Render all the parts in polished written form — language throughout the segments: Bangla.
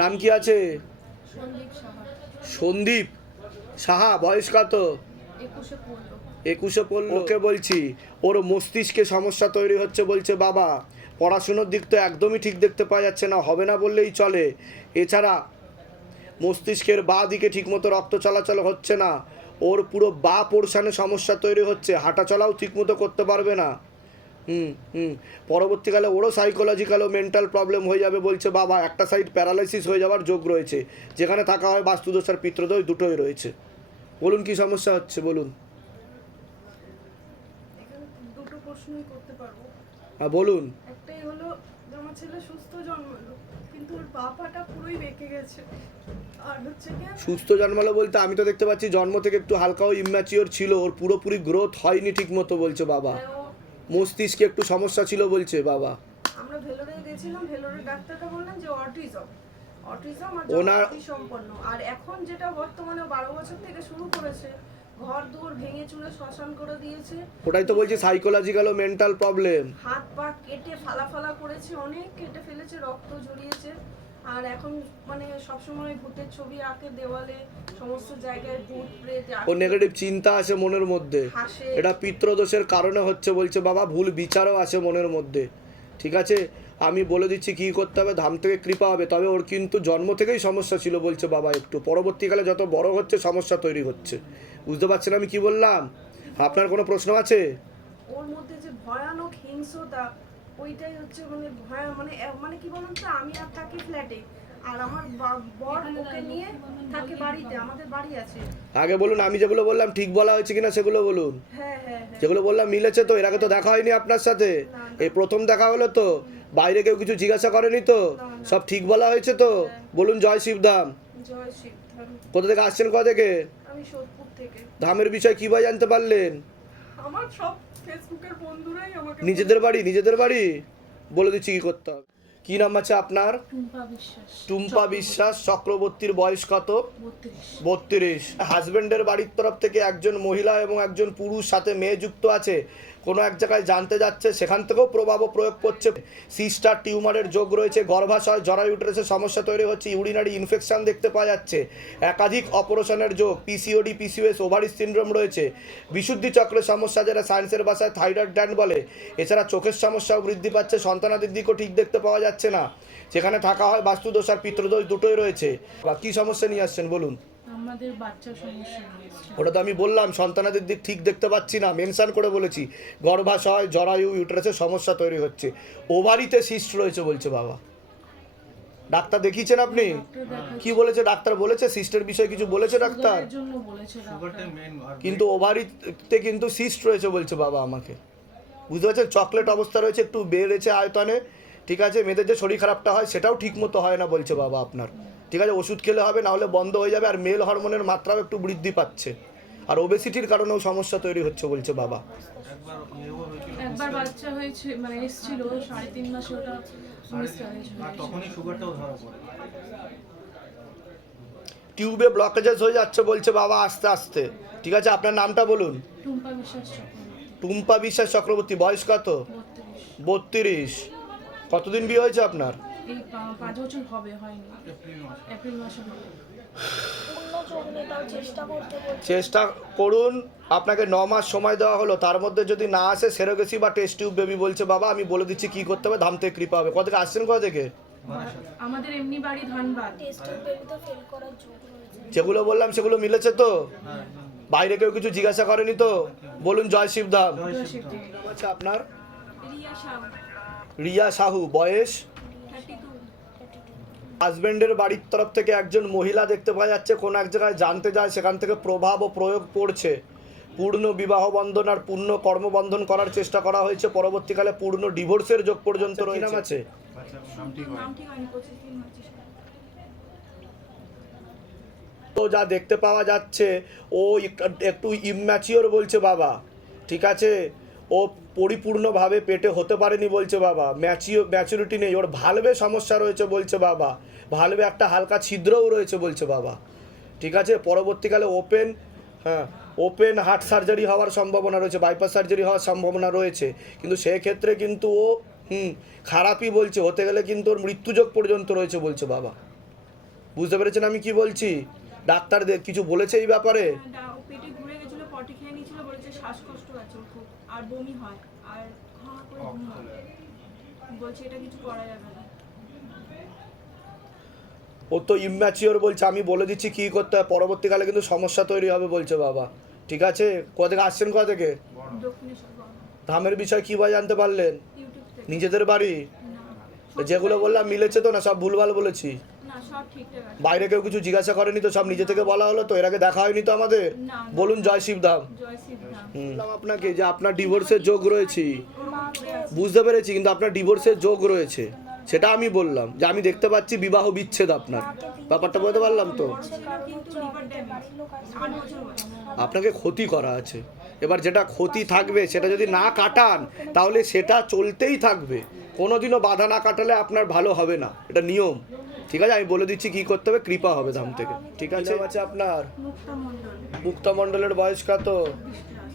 নাম কি আছে? সন্দীপ সাহা। সন্দীপ সাহা। বয়স কত? 21-এ পড়লো। 21-এ পড়লো। ওকে বলছি ওর মস্তিষ্কে সমস্যা তৈরি হচ্ছে বলছে বাবা। পড়াশুনোর দিক তো একদমই ঠিক দেখতে পাওয়া যাচ্ছে না, হবে না বললেই চলে। এছাড়া মস্তিষ্কের বাঁ দিকে ঠিকমতো রক্ত চলাচল হচ্ছে না, ওর পুরো বাঁ পোর্শনে সমস্যা তৈরি হচ্ছে, হাঁটা চলাও ঠিকমতো করতে পারবে না। পরবর্তীকালে ওরও সাইকোলজিক্যাল ও মেন্টাল প্রবলেম হয়ে যাবে বলছে বাবা। একটা সাইড প্যারালাইসিস হয়ে যাওয়ার যোগ রয়েছে, যেখানে থাকা হয় বাস্তুদোষ আর পিত্রদোষ দুটোই রয়েছে। বলুন কি সমস্যা হচ্ছে বলুন। এখানে দুটো প্রশ্নই করতে পারবো। হ্যাঁ বলুন। একটাই হলো যে আমার ছেলে সুস্থ জন্মালো, কিন্তু ওর পাটা পুরোই বেঁকে গেছে। আর হচ্ছে কি, সুস্থ জন্মালো বলতে আমি তো দেখতে পাচ্ছি জন্ম থেকে একটু হালকাও ইম্যাচিওর ছিল, ওর পুরোপুরি গ্রোথ হয়নি ঠিক মতো বলছে বাবা। মস্তিষ্কে একটু সমস্যা ছিল বলছে বাবা। আমরা ভেলোরে গেছিলাম, ভেলোরের ডাক্তারটা বললেন যে অটিজম আর ওনার সম্পন্ন। আর এখন যেটা বর্তমানে 12 বছর থেকে শুরু করেছে, ঘর দুয়ার ভেঙে চুরে শ্মশান করে দিয়েছে। ওটাই তো বলছি সাইকোলজিক্যাল ও মেন্টাল প্রবলেম। হাত পা কেটে ফালা করেছে, অনেক কেটে ফেলেছে, রক্ত ঝরিয়েছে। আর এখন মানে সবসময় ভূতের ছবি আঁকে দেওয়ালে, সমস্ত জায়গায় ভূত প্রেত। ও নেগেটিভ চিন্তা আসে মনের মধ্যে, এটা পিতৃদোষের কারণে হচ্ছে বলছে বাবা। ভুল বিচারও আসে মনের মধ্যে। ঠিক আছে, আমি বলে দিচ্ছি কী করতে হবে, ধাম থেকে কৃপা হবে। তবে ওর কিন্তু জন্ম থেকেই সমস্যা ছিল বলছে বাবা, একটু পরবর্তীকালে যত বড় হচ্ছে সমস্যা তৈরি হচ্ছে। বুঝতে পারছেন আমি কি বললাম? আপনার কোনো প্রশ্ন আছে? ওর মধ্যে যে ভয়ানক হিংস্রতা, ওইটাই হচ্ছে মানে মানে মানে কি বলুন তো, আমি আর থাকি ফ্ল্যাটে, আর আমার বর ওকে নিয়ে থাকে বাড়িতে, আমাদের বাড়ি আছে। আগে বলুন আমি যেগুলো বললাম ঠিক বলা হয়েছে কিনা সেগুলো বলুন। হ্যাঁ হ্যাঁ হ্যাঁ, যেগুলো বললাম মিলেছে তো? এর আগে তো দেখা হয়নি আপনার সাথে, এই প্রথম দেখা হলো তো? বাইরে কেউ কিছু জিজ্ঞাসা করেনি তো? সব ঠিক বলা হয়েছে তো? বলুন জয় শিবধাম। জয় শিবধাম। কোথা থেকে আসছেন, কোথা থেকে? আমি সোদপুর থেকে। ধামের বিষয় কীভাবে জানতে পারলেন? আমার সব ফেসবুকের বন্ধুরাই আমাকে নিজেদের বাড়ি বলে দিচ্ছি কি করতে হবে। কি নাম আছে আপনার? টুম্পা বিশ্বাস। টুম্পা বিশ্বাস চক্রবর্তীর বয়স কত? 32। হাজবেন্ডের বাড়ির তরফ থেকে একজন মহিলা এবং একজন পুরুষ, সাথে মেয়ে যুক্ত আছে, কোনো এক জায়গায় জানতে যাচ্ছে, সেখান থেকেও প্রভাব প্রয়োগ করছে। সিস্টার টিউমারের যোগ রয়েছে, গর্ভাশয় জরায়ু ইউটেরাসের সমস্যা তৈরি হচ্ছে, ইউরিনারি ইনফেকশন দেখতে পাওয়া যাচ্ছে, একাধিক অপারেশনের যোগ, পিসিওডি পিসিওএস ওভারি সিনড্রোম রয়েছে, বিশুদ্ধি চক্রের সমস্যা যেটা সায়েন্সের ভাষায় থাইরয়েড গ্ল্যান্ড বলে। এছাড়া চোখের সমস্যাও বৃদ্ধি পাচ্ছে, সন্তানাদির দিকও ঠিক দেখতে পাওয়া যাচ্ছে না, যেখানে থাকা হয় বাস্তুদোষ আর পিতৃদোষ দুটোই রয়েছে। বা কী সমস্যা নিয়ে আসছেন বলুন। আমাদের বাচ্চা সমস্যা হয়েছে। ওটা তো আমি বললাম, সন্তানাদের দিক ঠিক দেখতে পাচ্ছি না, মেনশন করে বলেছি। গর্ভাশয় জরায়ু ইউটেরাসের সমস্যা তৈরি হচ্ছে, ওভারিতে সিস্ট রয়েছে বলছে বাবা। ডাক্তার দেখিয়েছেন আপনি? কি বলেছে ডাক্তার? বলেছে সিস্টের বিষয়ে কিছু বলেছে ডাক্তার? কিন্তু ওভারিতে কিন্তু সিস্ট রয়েছে বলছে বাবা আমাকে। বুঝতে পারছেন? চকলেট অবস্থা রয়েছে, একটু বেড়েছে আয়তনে। ঠিক আছে, মেয়েদের যে শরীর খারাপটা হয় সেটাও ঠিক মতো হয় না বলছে বাবা আপনার। ঠিক আছে, ওষুধ খেলে হবে, না হলে বন্ধ হয়ে যাবে। আর মেল হরমোনের মাত্রাও একটু বৃদ্ধি পাচ্ছে, আর ওবেসিটির কারণেও সমস্যা তৈরি হচ্ছে বলছে বাবা। একবার বাচ্চা হয়েছে, মানে এসেছিল 3.5 মাসে, ওটা তখনই সুগারটাও ধরা পড়ে। টিউবে ব্লকেজেস হয়ে যাচ্ছে বলছে বাবা আস্তে আস্তে। ঠিক আছে, আপনার নামটা বলুন। টুম্পা বিশ্বাস চক্রবর্তী। টুম্পা বিশ্বাস চক্রবর্তী। বয়স কত? 32। 32। কতদিন বিয়ে হয়েছে আপনার? এই 5 বছর হবে, হয়নি, এপ্রিল মাসে হবে। চেষ্টা করুন, আপনাকে 9 মাস সময় দেওয়া হলো, তার মধ্যে যদি না আসে সেরোগেসি বা টেস্ট টিউব বেবি বলছে বাবা। আমি বলে দিচ্ছি কি করতে হবে, ধাম থেকে কৃপা হবে। কোথা থেকে আসছেন, কোথা থেকে? আমাদের এমনি বাড়ি ধানবাদ। যেগুলো বললাম সেগুলো মিলেছে তো? বাইরে কেউ কিছু জিজ্ঞাসা করেনি তো? বলুন জয় শিবধাম। আচ্ছা, আপনার? রিয়া সাহু। বয়স? 32। হাজবেন্ডের বাড়ির তরফ থেকে একজন মহিলা দেখতে পাওয়া যাচ্ছে, কোন এক জায়গায় জানতে যায়, সেখান থেকে প্রভাব ও প্রয়োগ পড়ছে। পূর্ণ বিবাহ বন্ধন আর পূর্ণ কর্মবন্ধন করার চেষ্টা করা হয়েছে, পরবর্তীকালে পূর্ণ ডিভোর্সের যোগ পর্যন্ত রয়েছে। নাম আছে? তো যা দেখতে পাওয়া যাচ্ছে, ও একটু ইম্যাচিওর বলছে বাবা। ঠিক আছে, ও পরিপূর্ণভাবে পেটে হতে পারেনি বলছে বাবা, ম্যাচুরিটি নেই, ওর ভালভে সমস্যা রয়েছে বলছে বাবা, ভালভে একটা হালকা ছিদ্রও রয়েছে বলছে বাবা। ঠিক আছে, পরবর্তীকালে ওপেন হার্ট সার্জারি হওয়ার সম্ভাবনা রয়েছে, বাইপাস সার্জারি হওয়ার সম্ভাবনা রয়েছে, কিন্তু সেক্ষেত্রে কিন্তু ও খারাপই বলছে, হতে গেলে কিন্তু ওর মৃত্যুযোগ পর্যন্ত রয়েছে বলছে বাবা। বুঝতে পেরেছেন আমি কি বলছি? ডাক্তার কিছু বলেছে এই ব্যাপারে? পেটে ঘুরে গেছিল, পটি খেয়ে নিয়েছিল, বলেছে শ্বাসকষ্ট আছে ওর খুব, আর বমি হয়, আর হাঁ করে ঘুম হয়। বলছে এটা কিছু করা যাবে না। ও তো ইম্যাচিওর বলছে, আমি বলে দিচ্ছি কি করতে হয়, পরবর্তীকালে কিন্তু সমস্যা তৈরি হবে বলছে বাবা। ঠিক আছে, কোথা থেকে আসছেন, কোথা থেকে? দক্ষিণেশ্বর বর্ধমান। ধামের বিষয় কি ভাবে জানতে পারলেন? ইউটিউব থেকে। নিজেদের বাড়ি? না, যেগুলো বললাম মিলেছে তো না? সব ভুলভাল বলেছি? না সব ঠিকঠাক আছে। বাইরে কেউ কিছু জিজ্ঞাসা করেনি তো? সব নিজে থেকে বলা হলো তো? এর আগে দেখা হয়নি তো আমাদের? না, বলুন জয় শিবধাম। জয় শ্রীরাম। বললাম আপনাকে যে আপনার ডিভোর্সের যোগ রয়েছে, মা পড়ে আছে। বুঝতে পেরেছি, কিন্তু আপনার ডিভোর্সের যোগ রয়েছে সেটা আমি বললাম, যে আমি দেখতে পাচ্ছি বিবাহ বিচ্ছেদ আপনার। ব্যাপারটা বলতে পারলাম তো? বড় ছিল কিন্তু লিভার ড্যামেজ, 8 বছর বয়স। আপনাকে ক্ষতি করা আছে, এবার যেটা ক্ষতি থাকবে সেটা যদি না কাটান তাহলে সেটা চলতেই থাকবে, কোনোদিনও বাধা না কাটালে আপনার ভালো হবে না, এটা নিয়ম। ঠিক আছে, আমি বলে দিচ্ছি কি করতে হবে, কৃপা হবে ধাম থেকে। ঠিক আছে, আপনার মুক্তা মণ্ডল। মুক্তা মণ্ডলের বয়স কত? 20 plus।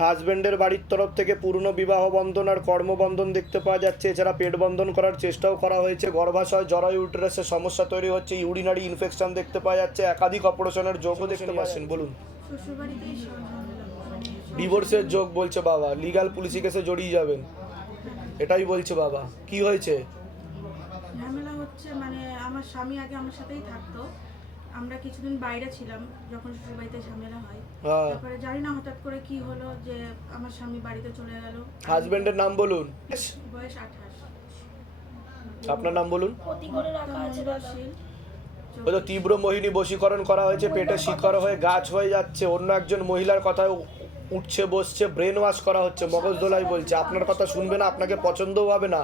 হাজবেন্ডের বাড়ির তরফ থেকে পূর্ণ বিবাহ বন্ধন আর কর্মবন্ধন দেখতে পাওয়া যাচ্ছে। এছাড়া পেট বন্ধন করার চেষ্টাও করা হয়েছে, গর্ভাশয় জরায়ু ইউটেরাসের সমস্যা তৈরি হচ্ছে, ইউরিনারি ইনফেকশন দেখতে পাওয়া যাচ্ছে, একাধিক অপারেশনের যোগও দেখতে পাচ্ছেন। বলুন। শ্বশুরবাড়িতেই ঝামেলা। ডিভোর্সের যোগ বলছে বাবা, লিগ্যাল পুলিশি কেসে জড়িয়ে যাবেন, এটাই বলছে বাবা। কি হয়েছে? ঝামেলা হচ্ছে, মানে আমার স্বামী আগে আমার সাথেই থাকতো, আমরা কিছুদিন বাইরে ছিলাম যখন শ্বশুরবাড়িতে ঝামেলা হয়। হ্যাঁ, তারপরে জানি না হঠাৎ করে কি হলো যে আমার স্বামী বাড়িতে চলে গেল। হাজবেন্ডের নাম বলুন। বয়স 28। আপনার নাম বলুন। মণ্ডলশীল। ওই তো তীব্র মোহিনী বশীকরণ করা হয়েছে, পেটে শিকড় হয়ে গাছ হয়ে যাচ্ছে, অন্য একজন মহিলার কথায় উঠছে বসছে, ব্রেন ওয়াশ করা হচ্ছে, মগজ দোলাই বলছে, আপনার কথা শুনবে না, আপনাকে পছন্দও হবে না,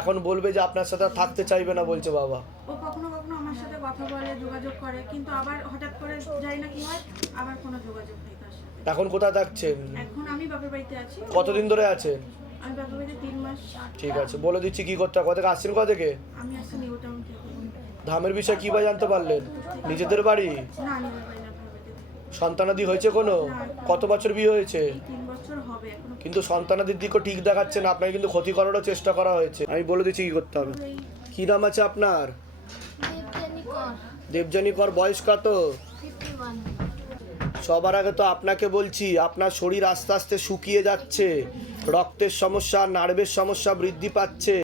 এখন বলবে যে আপনার সাথে আর থাকতে চাইবে না বলছে বাবা। ও কখনো কখনো আমার সাথে কথা বলে, যোগাযোগ করে, কিন্তু আবার হঠাৎ করে জানি না কি হয়, আবার কোনো যোগাযোগ নেই তার সাথে। এখন কোথায় থাকছেন? এখন আমি বাপের বাড়িতে আছি। কতদিন ধরে আছেন? আমি বাপের বাড়িতে 3 মাস। ঠিক আছে, বলে দিচ্ছি কি করতে হবে। কোথা থেকে আসছেন, কোথা থেকে? আমি আসছি নিউ টাউন থেকে। ধামের বিষয় কি বা জানতে পারলেন? নিজেদের বাড়ি? না, নিজের বাড়ি না, বাপের বাড়িতে। সন্তানাদি হয়েছে কোনো? কত বছর বিয়ে হয়েছে? 3 বছর হবে এখনো। কিন্তু সন্তানাদির দিকও ঠিক দেখাচ্ছে না, আপনাকে কিন্তু ক্ষতি করারও চেষ্টা করা হয়েছে। আমি বলে দিচ্ছি কি করতে হবে। কি নাম আছে আপনার? দেবযানী কর, দেবযানী কর, বয়স কত? 51। সবার আগে তো আপনাকে বলছি, আপনার শরীর আস্তে আস্তে শুকিয়ে যাচ্ছে, রক্তের সমস্যা, নার্ভের সমস্যা বৃদ্ধি পাচ্ছে,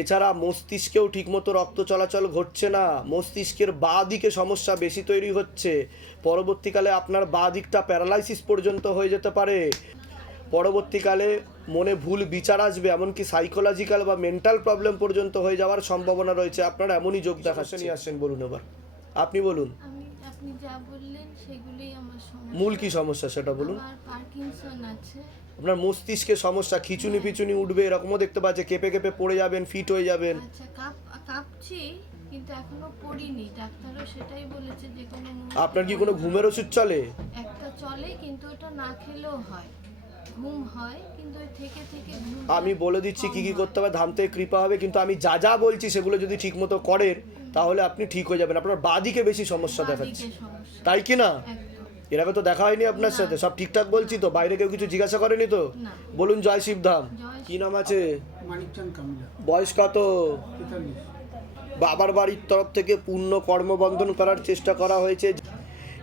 এছাড়া মস্তিষ্কেও ঠিকমতো রক্ত চলাচল ঘটছে না, মস্তিষ্কের বাঁ দিকে সমস্যা বেশি তৈরি হচ্ছে, পরবর্তীকালে আপনার বাঁ দিকটা প্যারালাইসিস পর্যন্ত হয়ে যেতে পারে, পরবর্তীকালে মনে ভুল বিচার আসবে, এমনকি সাইকোলজিক্যাল বা মেন্টাল প্রবলেম পর্যন্ত হয়ে যাওয়ার সম্ভাবনা রয়েছে। আপনার এমনই যোগ দেখাচ্ছে। নিয়ে আসেন, বলুন এবার, আপনি বলুন আপনি যা বললেন সেগুলোই আমার সমস্যা। মূল কি সমস্যা সেটা বলুন। আমার পার্কিনসন আছে। আপনার মস্তিষ্কের সমস্যা, খিচুনি পিছুনি উঠবে, এরকমও দেখতে পাচ্ছে, কেঁপে কেঁপে পড়ে যাবেন, ফিট হয়ে যাবেন। আচ্ছা, কাঁপছি, কিন্তু এখনো পড়িনি। ডাক্তারও সেটাই বলেছে যে কোনো আপনার কি কোনো ঘুমের ওষুধ চলে? একটা চলে, কিন্তু ওটা না খেলেও হয়, ঘুম হয়, কিন্তু ওই থেকে থেকে ঘুম। আমি বলে দিচ্ছি কি কি করতে হবে, ধাম থেকে কৃপা হবে, কিন্তু আমি যা যা বলছি সেগুলো যদি ঠিক মতো করেন তাহলে আপনি ঠিক হয়ে যাবেন। আপনার বাদিকে বেশি সমস্যা দেখাচ্ছে, বাঁদিকে সমস্যা। তাই কি না? একদম। এর আগে তো দেখা হয়নি আপনার সাথে, সব ঠিকঠাক বলছি তো? বাইরে কেউ কিছু জিজ্ঞাসা করেনি তো? না। বলুন জয় শিবধাম। জয় কি নাম আছে? মানিকচাঁদ কামিলা, বয়স কত? 43। বাবার বাড়ির তরফ থেকে পূর্ণ কর্মবন্ধন করার চেষ্টা করা হয়েছে,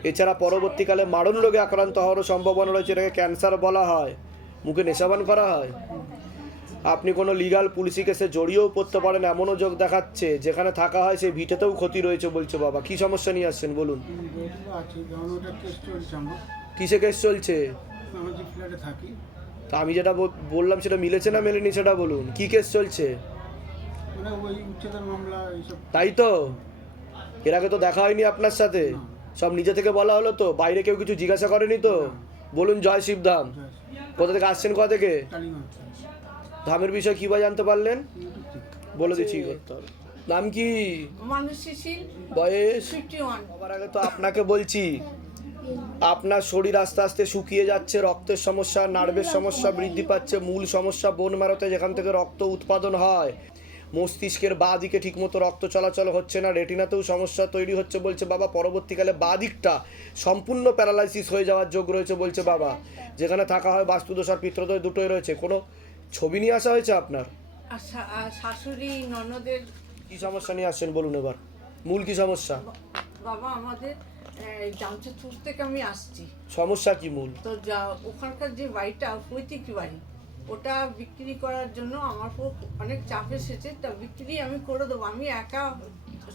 এছাড়া পরবর্তীকালে মারণ রোগে আক্রান্ত হওয়ারও সম্ভাবনা রয়েছে, এটাকে ক্যান্সার বলা হয়, মুখে নেশাবান করা হয়। আপনি কোনো লিগাল পুলিশি কেসে জড়িয়েও পড়তে পারেন, এমনও যোগ দেখাচ্ছে, যেখানে থাকা হয় সেই ভিটেতেও ক্ষতি রয়েছে বলছে বাবা। কি সমস্যা নিয়ে আসছেন বলুন। বইটা আছে, যেমন ওটা টেস্ট চলছে আমার, কিসে কেস চলছে? আমার যে ফ্ল্যাটে থাকি, তা আমি যেটা বললাম সেটা মিলেছে না মেলেনি সেটা বলুন। কি কেস চলছে? মানে ওই উচ্ছেদের মামলা এইসব। তাই তো? এর আগে তো দেখা হয়নি আপনার সাথে, সব নিজে থেকে বলা হলো তো? বাইরে কেউ কিছু জিজ্ঞাসা করেনি তো? বলুন জয় শিবধাম। কোথা থেকে আসছেন, কোথা থেকে? টালিগঞ্জ, ধামের বিষয় কী বা জানতে পারলেন? ইউটিউব থেকে। বলে দিচ্ছি কি করতে হবে। নাম কি? মানসী শীল, বয়স? 51। সবার আগে তো আপনাকে বলছি, আপনার শরীর আস্তে আস্তে শুকিয়ে যাচ্ছে, রক্তের সমস্যা, নার্ভের সমস্যা বৃদ্ধি পাচ্ছে, মূল সমস্যা বোন ম্যারোতে, যেখান থেকে রক্ত উৎপাদন হয়, মস্তিষ্কের বাঁ দিকে ঠিকমতো রক্ত চলাচল হচ্ছে না, রেটিনাতেও সমস্যা তৈরি হচ্ছে বলছে বাবা, পরবর্তীকালে বাঁ দিকটা সম্পূর্ণ প্যারালাইসিস হয়ে যাওয়ার যোগ রয়েছে বলছে বাবা, যেখানে থাকা হয় বাস্তুদোষ আর পিত্রদোষ দুটোই রয়েছে। কোনো ছবি নিয়ে আসা হয়েছে আপনার? আর শাশুড়ি ননদের কি সমস্যা নিয়ে আসছেন বলুন এবার, মূল কি সমস্যা? বাবা আমাদের জামশেদপুর থেকে আমি আসছি, সমস্যা কি মূল? তো যা ওখানকার যে বাড়িটা পৈতৃক বাড়ি, ওটা বিক্রি করার জন্য আমার উপর অনেক চাপ এসেছে। তা বিক্রি আমি করে দেবো, আমি একা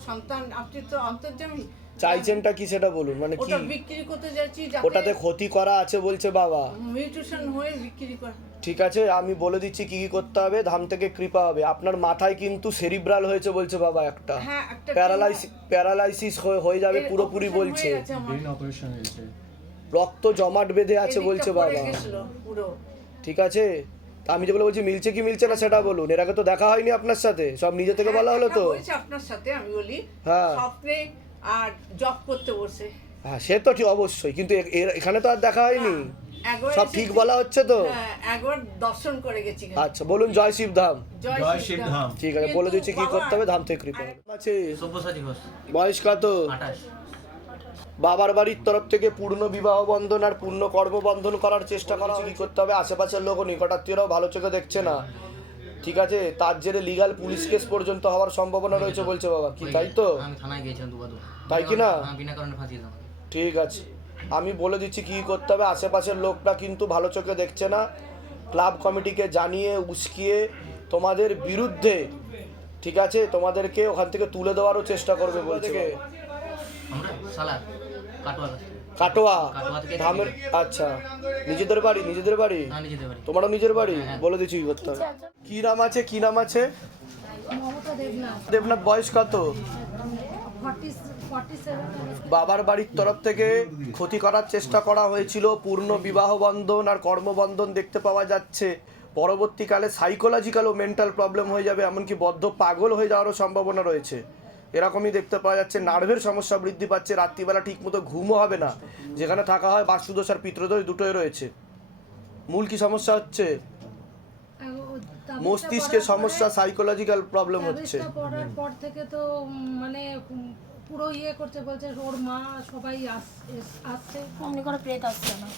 সন্তান, আপনি তো অন্তর্যামী, চাইছেনটা কি সেটা বলুন, মানে কি? ওটা বিক্রি করতে যাচ্ছি ওটাতে যাতে ক্ষতি করা আছে বলছে বাবা। মিউটেশন হয়ে বিক্রি করা। ঠিক আছে, আমি বলে দিচ্ছি কি কি করতে হবে। ধাম থেকে কৃপা হবে। আপনার মাথায় কিন্তু সেরিব্রাল হয়েছে বলছে বাবা, একটা হ্যাঁ, একটা প্যারালাইসিস হয়ে যাবে পুরোপুরি operation বলছে। হয়ে গেছে আমার। ব্রেন অপারেশন হয়েছে। রক্ত জমাট বেঁধে আছে এদিকটা বলছে পড়ে বাবা। গেছিলো পুরো। ঠিক আছে, তা আমি যেগুলো বলছি মিলছে কি মিলছে না সেটা বলুন। এর আগে তো দেখা হয়নি আপনার সাথে, সব নিজে থেকে বলা হলো তো। দেখা হয়েছে আপনার সাথে, আমি বলি হ্যাঁ। স্বপ্নে আর জব করতে বসে। হ্যাঁ সে তো ঠিক অবশ্যই, কিন্তু এখানে তো আর দেখা হয়নি। একবার সব ঠিক বলা হচ্ছে তো? হ্যাঁ, একবার দর্শন করে গেছি। আচ্ছা বলুন, জয় শিবধাম। জয় শিবধাম। ঠিক আছে, বলে দিচ্ছি কি করতে হবে। ধাম থেকে কৃপা আছে। সব্যসাচী ঘোষ, বয়স কত? 28। বাবার বাড়ির তরফ থেকে পূর্ণ বিবাহ বন্ধন আর পূর্ণ কর্মবন্ধন করার চেষ্টা করা হচ্ছে। কি করতে হবে? আশেপাশের লোক ও নিকটাত্মীয়রাও ভালো চোখে দেখছে না, ঠিক আছে? তার জেরে লিগাল পুলিশ কেস পর্যন্ত হওয়ার সম্ভাবনা রয়েছে বলছে বাবা। কি তাই তো? আমি থানায় গিয়েছিলাম দুবার। তাই কি না? বিনা কারণে ফাঁসিয়ে দিলাম। ঠিক আছে, আমি বলে দিচ্ছি কি করতে হবে। আশেপাশের লোকটা কিন্তু ভালো চোখে দেখছে না, ক্লাব কমিটিকে জানিয়ে উস্কিয়ে তোমাদের বিরুদ্ধে, ঠিক আছে, তোমাদেরকে ওখান থেকে তুলে দেওয়ারও চেষ্টা করবে বলছে। আমরা সালা কাটোয়া কাটোয়া কাটোয়া থেকে ধামের, আচ্ছা নিজেদের বাড়ি? নিজেদের বাড়ি? না নিজেদের বাড়ি। তোমারও নিজের বাড়ি? বলে দিচ্ছি কি করতে হবে। কি নাম আছে? কি নাম আছে? মমতা দেবনাথ, দেবনাথ। বয়স কত? 47। বাবার বাড়ির তরফ থেকে ক্ষতি করার চেষ্টা করা হয়েছিল। পূর্ণ বিবাহ বন্ধন আর কর্মবন্ধন দেখতে পাওয়া যাচ্ছে। পরবর্তীকালে সাইকোলজিক্যাল ও মেন্টাল প্রবলেম হয়ে যাবে, এমনকি বদ্ধ পাগল হয়ে যাওয়ারও সম্ভাবনা রয়েছে। এরকমই দেখতে পাওয়া যাচ্ছে। নার্ভের সমস্যা বৃদ্ধি পাচ্ছে, রাত্রিবেলা ঠিকমতো ঘুমও হবে না। যেখানে থাকা হয় বাস্তুদোষ আর পিতৃদোষ দুটোই রয়েছে। মূল কি সমস্যা হচ্ছে? মস্তিষ্কের সমস্যা, সাইকোলজিক্যাল প্রবলেম হচ্ছে। পড়ার পর থেকে তো মানে পুরো ইয়ে করছে, বলছে ওর মা সবাই আসছে, অমনি করে প্রেত আসছে না।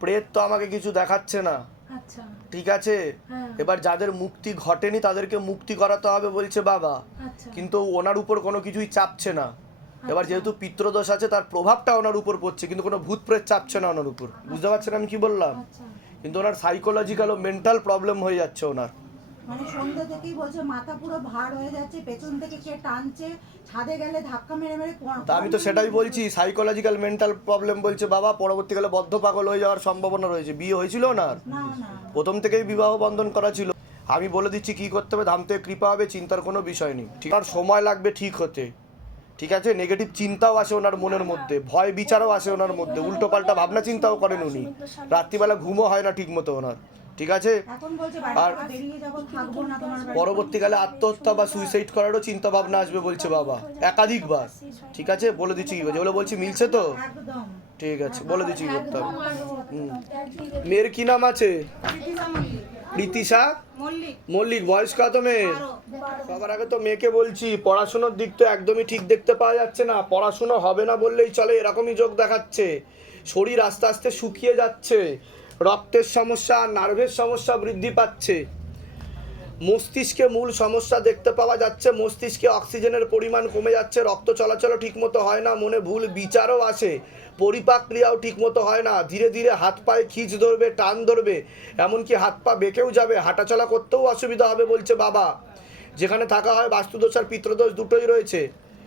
প্রেত তো আমাকে কিছু দেখাচ্ছে না, আচ্ছা ঠিক আছে? হ্যাঁ। এবার যাদের মুক্তি ঘটেনি তাদেরকে মুক্তি করাতে হবে বলছে বাবা, আচ্ছা কিন্তু ওনার উপর কোনো কিছুই চাপছে না। এবার যেহেতু পিতৃদোষ আছে তার প্রভাবটা ওনার উপর পড়ছে, কিন্তু কোনো ভূত প্রেত চাপছে না ওনার উপর। বুঝতে পারছেন আমি কি বললাম? আচ্ছা কিন্তু ওনার সাইকোলজিক্যাল ও মেন্টাল প্রবলেম হয়ে যাচ্ছে ওনার। মানে সন্ধ্যা থেকেই বলছে মাথা পুরো ভার হয়ে যাচ্ছে, পেছন থেকে কে টানছে, ছাদে গেলে ধাক্কা মেরে মেরে তা আমি তো সেটাই বলছি, সাইকোলজিক্যাল মেন্টাল প্রবলেম বলছে বাবা। পরবর্তীকালে বদ্ধ পাগল হয়ে যাওয়ার সম্ভাবনা রয়েছে। বিয়ে হয়েছিল না, না না প্রথম থেকেই বিবাহ বন্ধন করা ছিল। আমি বলে দিচ্ছি কি করতে হবে। ধাম থেকে কৃপা হবে, চিন্তার কোনো বিষয় নেই। ঠিক, আর সময় লাগবে ঠিক হতে, ঠিক আছে? নেগেটিভ চিন্তাও আসে ওনার মনের মধ্যে, ভয় বিচারও আসে ওনার মধ্যে, উল্টো পাল্টা ভাবনা চিন্তাও করেন উনি। রাত্রিবেলা ঘুমও হয় না ঠিক মতো ওনার, ঠিক আছে? এখন বলছে বাড়ি আর থেকে বেরিয়ে যাবো, থাকবো না তোমার বাড়িতে। পরবর্তীকালে আত্মহত্যা বা সুইসাইড করারও চিন্তা ভাবনা আসবে বলছে বাবা, একাধিকবার। ঠিক আছে, বলে দিচ্ছি কি যেগুলো বলছি মিলছে তো? একদম ঠিক আছে, বলে দিচ্ছি কি করতে হবে। মেয়ের কি নাম আছে? প্রীতিশা মল্লিক। বয়স কত মেয়ের? সবার আগে তো মেয়েকে বলছি, পড়াশোনার দিক তো একদমই ঠিক দেখতে পাওয়া যাচ্ছে না। পড়াশোনা হবে না বললেই চলে, এরকমই যোগ দেখাচ্ছে। শরীর আস্তে আস্তে শুকিয়ে যাচ্ছে, রক্তের সমস্যা, নার্ভের সমস্যা বৃদ্ধি পাচ্ছে। মস্তিষ্কে মূল সমস্যা দেখতে পাওয়া যাচ্ছে। মস্তিষ্কে অক্সিজেনের পরিমাণ কমে যাচ্ছে, রক্ত চলাচলও ঠিকমতো হয় না, মনে ভুল বিচারও আসে, পরিপাক ক্রিয়াও ঠিকমতো হয় না। ধীরে ধীরে হাত পায়ে খিঁচ ধরবে, টান ধরবে, এমনকি হাত পা বেঁকেও যাবে, হাঁটাচলা করতেও অসুবিধা হবে বলছে বাবা। যেখানে থাকা হয় বাস্তুদোষ আর পিতৃদোষ দুটোই রয়েছে।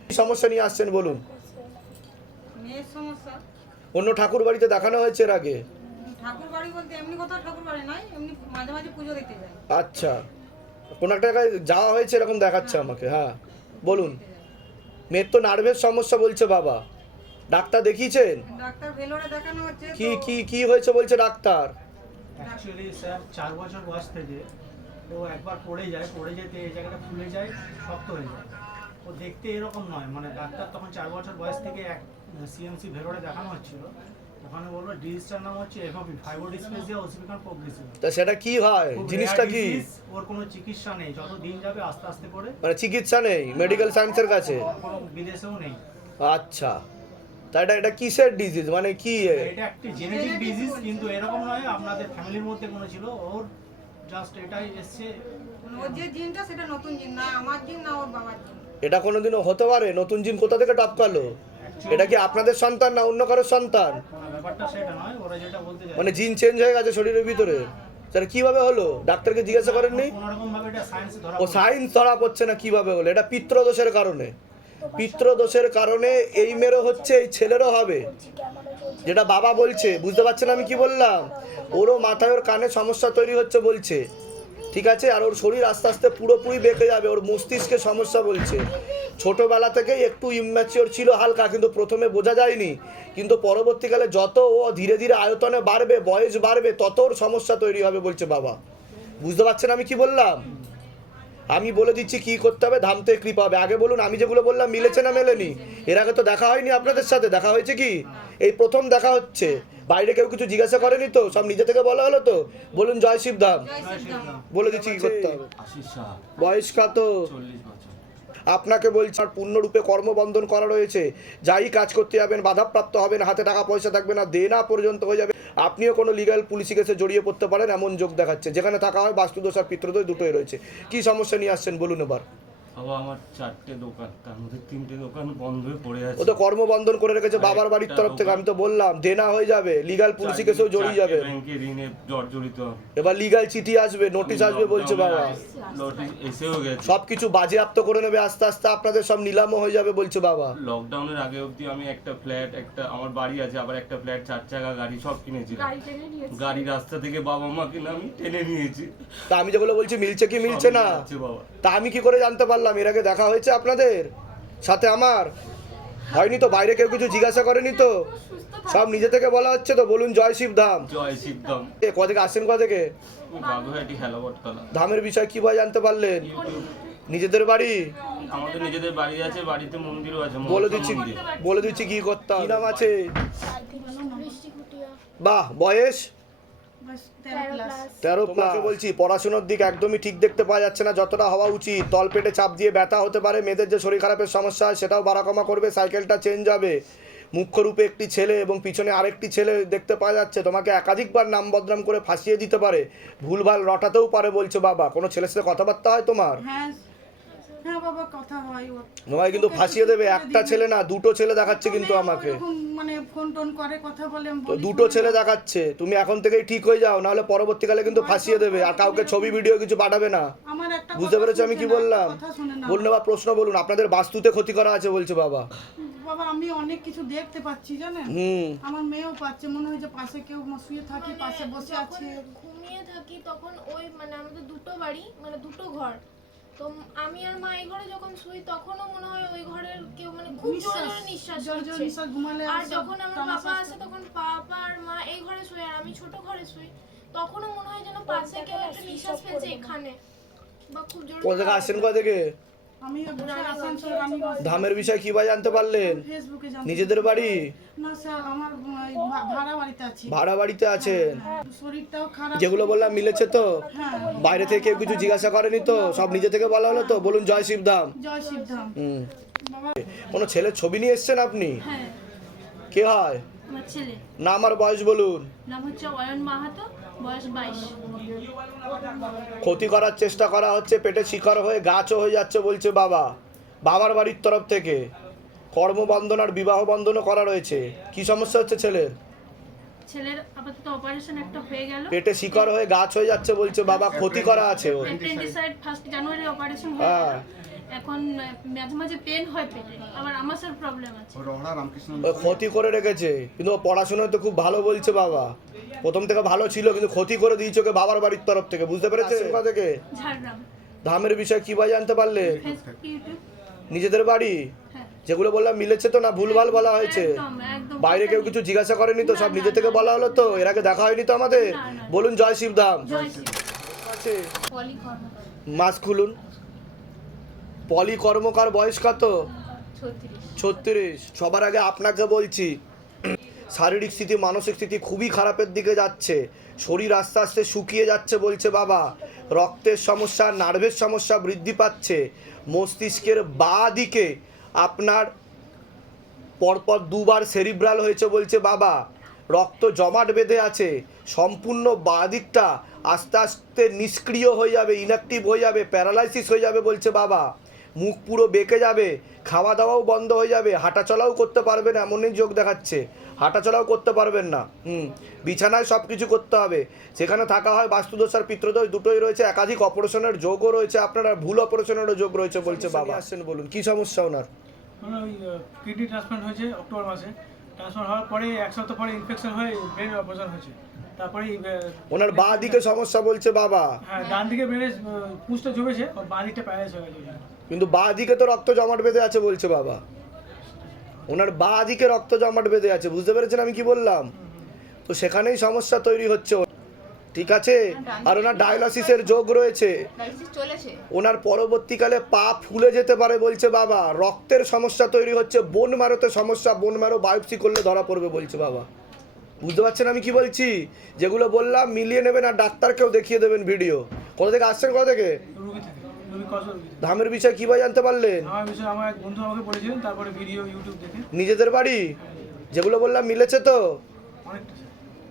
কি সমস্যা নিয়ে আসছেন বলুন? মেয়ের সমস্যা। অন্য ঠাকুর বাড়িতে দেখানো হয়েছে এর আগে? ঠাকুর বাড়ি বলতে এমনি কোথাও ঠাকুর বাড়ি নয়, এমনি মাঝে মাঝে পুজো দেখতে যাই। আচ্ছা, কোনো একটা জায়গায় যাওয়া হয়েছে এরকম দেখাচ্ছে আমাকে। হ্যাঁ বলুন। মেয়ের তো নার্ভের সমস্যা বলছে বাবা, ডাক্তার দেখিয়েছেন? ডাক্তার ভেলোরে দেখানো হচ্ছে। কি কি কি হয়েছে বলছে ডাক্তার? অ্যাকচুয়ালি স্যার 4 বছর বয়স থেকে ও একবার পড়ে যেতে এই জায়গাটা ফুলে যায়, শক্ত হয়ে যায়। ও দেখতে এরকম নয়, মানে ডাক্তার তখন 4 বছর বয়স থেকে এক সিএমসি ভেলোরে দেখানো হচ্ছিল। ওখানে বললো ডিজিজটার নাম হচ্ছে এফওপি, ফাইব্রোডিসপ্লেজিয়া ওসিফিকান প্রোগ্রেসিভ। তা সেটা কি হয়, জিনিসটা কি? ওর কোনো চিকিৎসা নেই, যত দিন যাবে আস্তে আস্তে করে। মানে চিকিৎসা নেই মেডিকেল সায়েন্সের কাছে? কোনো বিদেশেও নেই। আচ্ছা, তা এটা কিসের ডিজিজ, মানে কি? এটা একটা জেনেটিক ডিজিজ, কিন্তু এরকম নয় আপনাদের ফ্যামিলির মধ্যে কোনো ছিল, ওর জাস্ট এটাই এসছে। ওর যে জিনটা সেটা নতুন জিন, না আমার জিন না ওর বাবার জিন। এটা কোনোদিনও হতে পারে? নতুন জিন কোথা থেকে টপকালো? এটা কি আপনাদের সন্তান না অন্য কারোর সন্তান? না, ব্যাপারটা সেটা নয়, ওরা যেটা বলতে চায় মানে জিন চেঞ্জ হয়ে গেছে শরীরের ভিতরে, সেটা কিভাবে হলো? ডাক্তারকে জিজ্ঞাসা করেননি? কোনোরকম ভাবে এটা সায়েন্সে ধরা ও সায়েন্স ধরা পড়ছে না কিভাবে হলো? এটা পিতৃদোষের কারণে। পিতৃদোষের কারণে এই মেয়েরও হচ্ছে, এই ছেলেরও হবে। যেটা বাবা বলছে, বুঝতে পারছেন আমি কি বললাম? ওরও মাথায় ওর কানে সমস্যা তৈরি হচ্ছে বলছে, ঠিক আছে? আর ওর শরীর আস্তে আস্তে পুরোপুরি বেঁকে যাবে, ওর মস্তিষ্কে সমস্যা বলছে। ছোটবেলা থেকেই একটু ইম্যাচিওর ছিল হালকা, কিন্তু প্রথমে বোঝা যায়নি, কিন্তু পরবর্তীকালে যত ও ধীরে ধীরে আয়তনে বাড়বে, বয়স বাড়বে, তত ওর সমস্যা তৈরি হবে বলছে বাবা। বুঝতে পারছেন আমি কি বললাম? আমি বলে দিচ্ছি কি করতে হবে, ধামতে কৃপা হবে। আগে বলুন, আমি যেগুলো বললাম মিলেছে না মেলেনি? এর আগে তো দেখা হয়নি আপনাদের সাথে, দেখা হয়েছে কি? এই প্রথম দেখা হচ্ছে। বাইরে কেউ কিছু জিজ্ঞাসা করেনি তো? সব নিজে থেকে বলা হলো তো? বলুন জয় শিবধাম। বলে দিচ্ছি কি করতে হবে। আশিস সাহা, বয়স কত? 40 বছর। আপনাকে বলছি, আর পূর্ণরূপে কর্মবন্ধন করা রয়েছে। যাই কাজ করতে যাবেন বাধাপ্রাপ্ত হবেন, হাতে টাকা পয়সা থাকবে না, দেনা পর্যন্ত হয়ে যাবে। আপনিও কোনো লিগ্যাল পুলিশি কেসে জড়িয়ে পড়তে পারেন, এমন যোগ দেখাচ্ছে। যেখানে থাকা হয় বাস্তুদোষ আর পিতৃদোষ দুটোই রয়েছে। কি সমস্যা নিয়ে আসছেন বলুন এবার? বাবা, আমার 4টে দোকান, তার মধ্যে 3টে দোকান বন্ধ হয়ে পড়ে আছে। ও তো কর্মবন্ধন করে রেখেছে বাবার বাড়ির তরফ থেকে। আমি তো বললাম দেনা হয়ে যাবে, লিগ্যাল পুলিশি কেসেও জড়িয়ে যাবে। ব্যাংকে ঋণে জর্জরিত। এবার লিগ্যাল চিঠি আসবে, নোটিশ আসবে বলছে বাবা। নোটিশ এসেও গেছে। সবকিছু বাজেয়াপ্ত করে নেবে আস্তে আস্তে, আপনাদের সব নিলামও হয়ে যাবে বলছে বাবা। লকডাউনের আগে অবধি আমি একটা ফ্ল্যাট, একটা আমার বাড়ি আছে, আবার একটা ফ্ল্যাট, 4 চাকা গাড়ি সব কিনেছিলাম। গাড়ি রাস্তা থেকে বাবা মাকে না আমি টেনে নিয়েছি। তা আমি যেগুলো বলছি মিলছে কি মিলছে না? আছে বাবা। তা আমি কি করে জানতে পারলাম? এর আগে দেখা হয়েছে আপনাদের সাথে আমার? হয়নি তো? বাইরে কেউ কিছু জিজ্ঞাসা করেনি তো? সব নিজে থেকে বলা হচ্ছে তো? বলুন জয় শিবধাম। জয় শিবধাম। কোথা থেকে আসছেন? কোথা থেকে? বাগুহাটি হেলাবটতলা। ধামের বিষয় কি ভাই জানতে পারলেন? ইউটিউব। নিজেদের বাড়ি? আমাদের নিজেদের বাড়ি আছে, বাড়িতে মন্দিরও আছে। বলে মনসা দিচ্ছি, মন্দির। বলে দিচ্ছি কি করতে হবে। কি নাম আছে? বৃষ্টি খুটিয়া। বাহ, বয়স? বাস 13 ক্লাস। 13 তোমাকে বলছি পড়াশোনার দিক একদমই ঠিক দেখতে পাওয়া যাচ্ছে না যতটা হওয়া উচিত। তলপেটে চাপ দিয়ে ব্যথা হতে পারে, মেয়েদের যে শরীর খারাপের সমস্যা হয় সেটাও বাড়া কমা করবে, সাইকেলটা চেঞ্জ হবে। মুখ্য রূপে একটি ছেলে এবং পিছনে আরেকটি ছেলে দেখতে পাওয়া যাচ্ছে। তোমাকে একাধিকবার নাম বদনাম করে ফাঁসিয়ে দিতে পারে, ভুলভাল রটাতেও পারে বলছে বাবা। কোনো ছেলের সাথে কথাবার্তা হয় তোমার? হ্যাঁ হ্যাঁ বাবা, কথা হয় ওর। তোমায় কিন্তু ফাঁসিয়ে দেবে। একটা ছেলে না, দুটো ছেলে দেখাচ্ছে কিন্তু আমাকে। এরকম মানে ফোন টোন করে, কথা বলে আমি তো বলি, দুটো শুনে ছেলে না। দেখাচ্ছে। তুমি এখন থেকেই ঠিক হয়ে যাও, নাহলে পরবর্তীকালে কিন্তু ফাঁসিয়ে দেবে। আর কাউকে ছবি ভিডিও কিছু পাঠাবে না। আমার একটা বুঝতে কথা পেরেছো আমি কি শুনছে না, বললাম? কথা শুনে না। বলুন এবার প্রশ্ন বলুন। আপনাদের বাস্তুতে ক্ষতি করা আছে বলছে বাবা। বাবা আমি অনেক কিছু দেখতে পাচ্ছি জানেন, আমার মেয়েও পাচ্ছে। মনে হয় যে পাশে কেউ শুয়ে থাকি, পাশে বসে আছে। ঘুমিয়ে থাকি তখন ওই মানে আমাদের দুটো বাড়ি, মানে দুটো ঘর। তো আমি আর মা এই ঘরে যখন শুই তখনও মনে হয় ওই ঘরের কেউ মানে খুব জোরে জোরে নিঃশ্বাস জোরে জোরে হচ্ছে। নিঃশ্বাস, ঘুমালে আর সব যখন আমার টানা পাপা শ্বাস আসে তখন পাপা আর মা এই ঘরে শুয়ে আর আমি ছোট ঘরে শুই, তখনও মনে হয় যেন পাশে কেউ একটা নিঃশ্বাস ফেলছে এখানে, বা খুব জোরে কোথা থেকে আসছেন? কোথা থেকে? আমি বসে আসানসোল রানীগঞ্জ। ধামের বিষয় কি ভাই জানতে পারলেন? ফেসবুকে জানতে নিজেদের বাড়ি? না স্যার, আমার ভাড়া বাড়িতে আছি। ভাড়া বাড়িতে আছেন? শরীরটাও খারাপ। যেগুলো বললাম মিলেছে তো? হ্যাঁ, বাইরে থেকে কেউ কিছু জিজ্ঞাসা করেনি তো? সব নিজে থেকে বলা হলো তো? বলুন জয় শিবধাম। জয় শিবধাম। হুম। বাবা কোনো ছেলের ছবি নিয়ে এসছেন আপনি? হ্যাঁ, কে হয়? আমার ছেলে নাম আর বয়স বলুন। নাম হচ্ছে অয়ন মাহাতো, বয়স 22। ক্ষতি করার চেষ্টা করা হচ্ছে, পেটে শিকার হয়ে গাছও হয়ে যাচ্ছে বলছে বাবা। বাবার বাড়ির তরফ থেকে কর্মবন্ধন আর বিবাহ বন্ধনও করা রয়েছে। কি সমস্যা হচ্ছে ছেলের? ছেলের আপাতত অপারেশন একটা হয়ে গেল, পেটে শিকার হয়ে গাছ হয়ে যাচ্ছে বলছে বাবা। ক্ষতি করা আছে ওর। অ্যাপেন্ডিসাইড 1 জানুয়ারি অপারেশন হয়ে হ্যাঁ। গেল। এখন মাঝে মাঝে পেন হয় পেটে, আবার আমাশার প্রবলেম আছে। ও ক্ষতি করে রেখেছে, কিন্তু ও পড়াশোনায় তো খুব ভালো বলছে বাবা। প্রথম থেকে ভালো ছিল, কিন্তু ক্ষতি করে দিয়েছে ওকে বাবার বাড়ির তরফ থেকে। বুঝতে পেরেছেন কোথা থেকে? ঝাড়গ্রাম। ধামের বিষয় কি ভাই জানতে পারলে? Facebook, YouTube. নিজেদের বাড়ি? হ্যাঁ, যেগুলো বললাম মিলেছে তো না ভুলভাল বলা হয়েছে? একদম একদম। বাইরে কেউ কিছু জিজ্ঞাসা করেনি তো? সব নিজে থেকে বলা হলো তো? এর আগে দেখা হয়নি তো আমাদের? না, না। বলুন জয় শিবধাম। জয় শ্রী। আছে পলি কর্মকার। মাস খুলুন। পলি কর্মকার, বয়স কত? 36। 36। সবার আগে আপনাকে বলছি, শারীরিক স্থিতি মানসিক স্থিতি খুবই খারাপের দিকে যাচ্ছে। শরীর আস্তে আস্তে শুকিয়ে যাচ্ছে বলছে বাবা। রক্তের সমস্যা, নার্ভের সমস্যা বৃদ্ধি পাচ্ছে। মস্তিষ্কের বাঁ দিকে আপনার পরপর 2 বার সেরিব্রাল হয়েছে বলছে বাবা। রক্ত জমাট বেঁধে আছে। সম্পূর্ণ বাঁ দিকটা আস্তে আস্তে নিষ্ক্রিয় হয়ে যাবে, ইনঅ্যাক্টিভ হয়ে যাবে, প্যারালাইসিস হয়ে যাবে বলছে বাবা। মুখ পুরো বেঁকে যাবে, খাওয়া দাওয়াও বন্ধ হয়ে যাবে, হাঁটাচলাও করতে পারবেন এমনই যোগ দেখাচ্ছে, হাঁটাচলাও করতে পারবেন না। বিছানায় সব কিছু করতে হবে। সেখানে থাকা হয় বাস্তুদোষ আর পিত্রদোষ দুটোই রয়েছে, একাধিক অপারেশনের যোগও রয়েছে, আপনার আর ভুল অপারেশনেরও যোগ রয়েছে বলছে বাবা। আসছেন বলুন কি সমস্যা ওনার? আমার ওই কিডনি ট্রান্সপ্লান্ট হয়েছে অক্টোবর মাসে, ট্রান্সপ্লান্ট হওয়ার পরে 1 সপ্তাহ পরে ইনফেকশন হয়ে ব্রেন অপারেশন হয়েছে। তারপরে ওনার বাঁ দিকে সমস্যা বলছে বাবা, হ্যাঁ ডান দিকে ব্রেনে পুঁজটা জমেছে, আর বাঁ দিকটা প্যারালাইজ হয়ে গেছে। কিন্তু বাঁ দিকে তো রক্ত জমাট বেঁধে আছে বলছে বাবা, ওনার বাঁ দিকে রক্ত জমাট বেঁধে আছে, বুঝতে পেরেছেন আমি কি বললাম? তো সেখানেই সমস্যা তৈরি হচ্ছে, ঠিক আছে। আর ওনার ডায়ালিসিসের যোগ রয়েছে, ওনার পরবর্তীকালে পা ফুলে যেতে পারে বলছে বাবা, রক্তের সমস্যা তৈরি হচ্ছে, বোন ম্যারোতে সমস্যা, বোন ম্যারো বায়োপসি করলে ধরা পড়বে বলছে বাবা। বুঝতে পারছেন আমি কি বলছি? যেগুলো বললাম মিলিয়ে নেবেন আর ডাক্তারকেও দেখিয়ে দেবেন ভিডিও। কোথা থেকে আসছেন, কোথা থেকে? রুগী থেকে, রুগী কসর রুগী থেকে। ধামের বিষয়ে কীভাবে জানতে পারলেন? আমার বিষয়ে আমার এক বন্ধু আমাকে বলেছিলেন, তারপরে ভিডিও ইউটিউব দেখে। নিজেদের বাড়ি যেগুলো বললাম মিলেছে তো? অনেকটা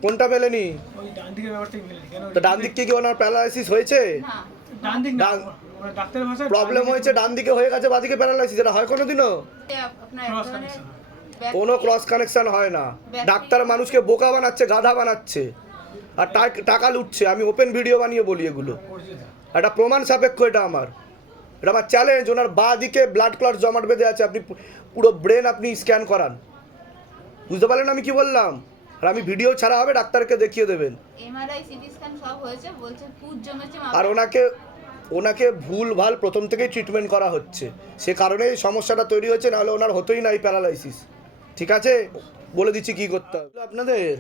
কোনটা মেলেনি? ওই ডান দিকের ব্যাপারটাই মিলেনি। কেন তো ডান দিক কি ওনার প্যারালাইসিস হয়েছে? ডান দিক না, ওরা ডাক্তারের ভাষায় প্রবলেম হয়েছে ডান দিকে হয়ে গেছে, বাদিকে প্যারালাইসিস, এটা হয় কোনোদিনও? Cross connection. কোনো ক্রস কানেকশন হয় না। ডাক্তার মানুষকে বোকা বানাচ্ছে, গাধা বানাচ্ছে আর টাকা লুটছে। আমি ওপেন ভিডিও বানিয়ে বলি এগুলো, এটা প্রমাণ সাপেক্ষ, এটা আমার চ্যালেঞ্জ। ওনার বাঁ দিকে ব্লাড ক্লট জমাট বেঁধে আছে, আপনি পুরো ব্রেন আপনি স্ক্যান করান। বুঝতে পারলেন আমি কি বললাম? আর আমি ভিডিও ছাড়া হবে, ডাক্তারকে দেখিয়ে দেবেন। এমআরআই সিটি স্ক্যান সব হয়েছে, বলছে পুজ জমেছে। আর ওনাকে ভুল ভাল প্রথম থেকেই ট্রিটমেন্ট করা হচ্ছে, সে কারণেই সমস্যাটা তৈরি হচ্ছে, নাহলে ওনার হতোই না এই প্যারালাইসিস। ঠিক আছে, বলে দিচ্ছি কি করতে হবে আপনাদের।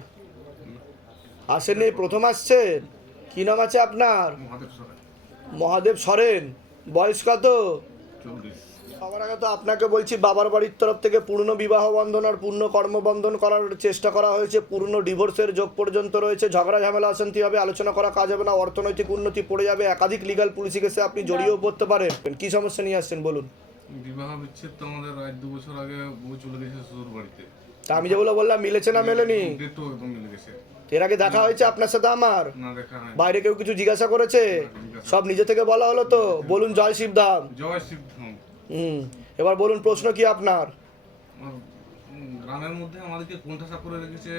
আসেননি, প্রথম আসছেন। কি নাম আছে আপনার? মহাদেব সরেন। বয়স কত? সবার আগে তো আপনাকে বলছি, বাবার বাড়ির তরফ থেকে পূর্ণ বিবাহ বন্ধন আর পূর্ণ কর্মবন্ধন করার চেষ্টা করা হয়েছে, পূর্ণ ডিভোর্সের যোগ পর্যন্ত রয়েছে। ঝগড়া ঝামেলা অশান্তি হবে, আলোচনা করা কাজ হবে না, অর্থনৈতিক উন্নতি পড়ে যাবে, একাধিক লিগাল পুলিশি কেসে আপনি জড়িয়েও পড়তে পারেন। কি সমস্যা নিয়ে আসছেন বলুন? বিবাহ বিচ্ছেদ তো আমাদের 1-2 বছর আগে বউ চলে গেছে শ্বশুর বাড়িতে। তা আমি যেগুলো বললাম মিলেছে না মেলেনি? ডেটও একদম মিলে গেছে। এর আগে দেখা হয়েছে আপনার সাথে আমার? না, দেখা হয়। বাইরে কেউ কিছু জিজ্ঞাসা করেছে? সব নিজে থেকে বলা হলো তো? বলুন জয় শিবধাম। জয় শিবধাম। এবার বলুন প্রশ্ন কি আপনার? গ্রামের মধ্যে আমাদেরকে কোণঠাসা করে রেখেছে,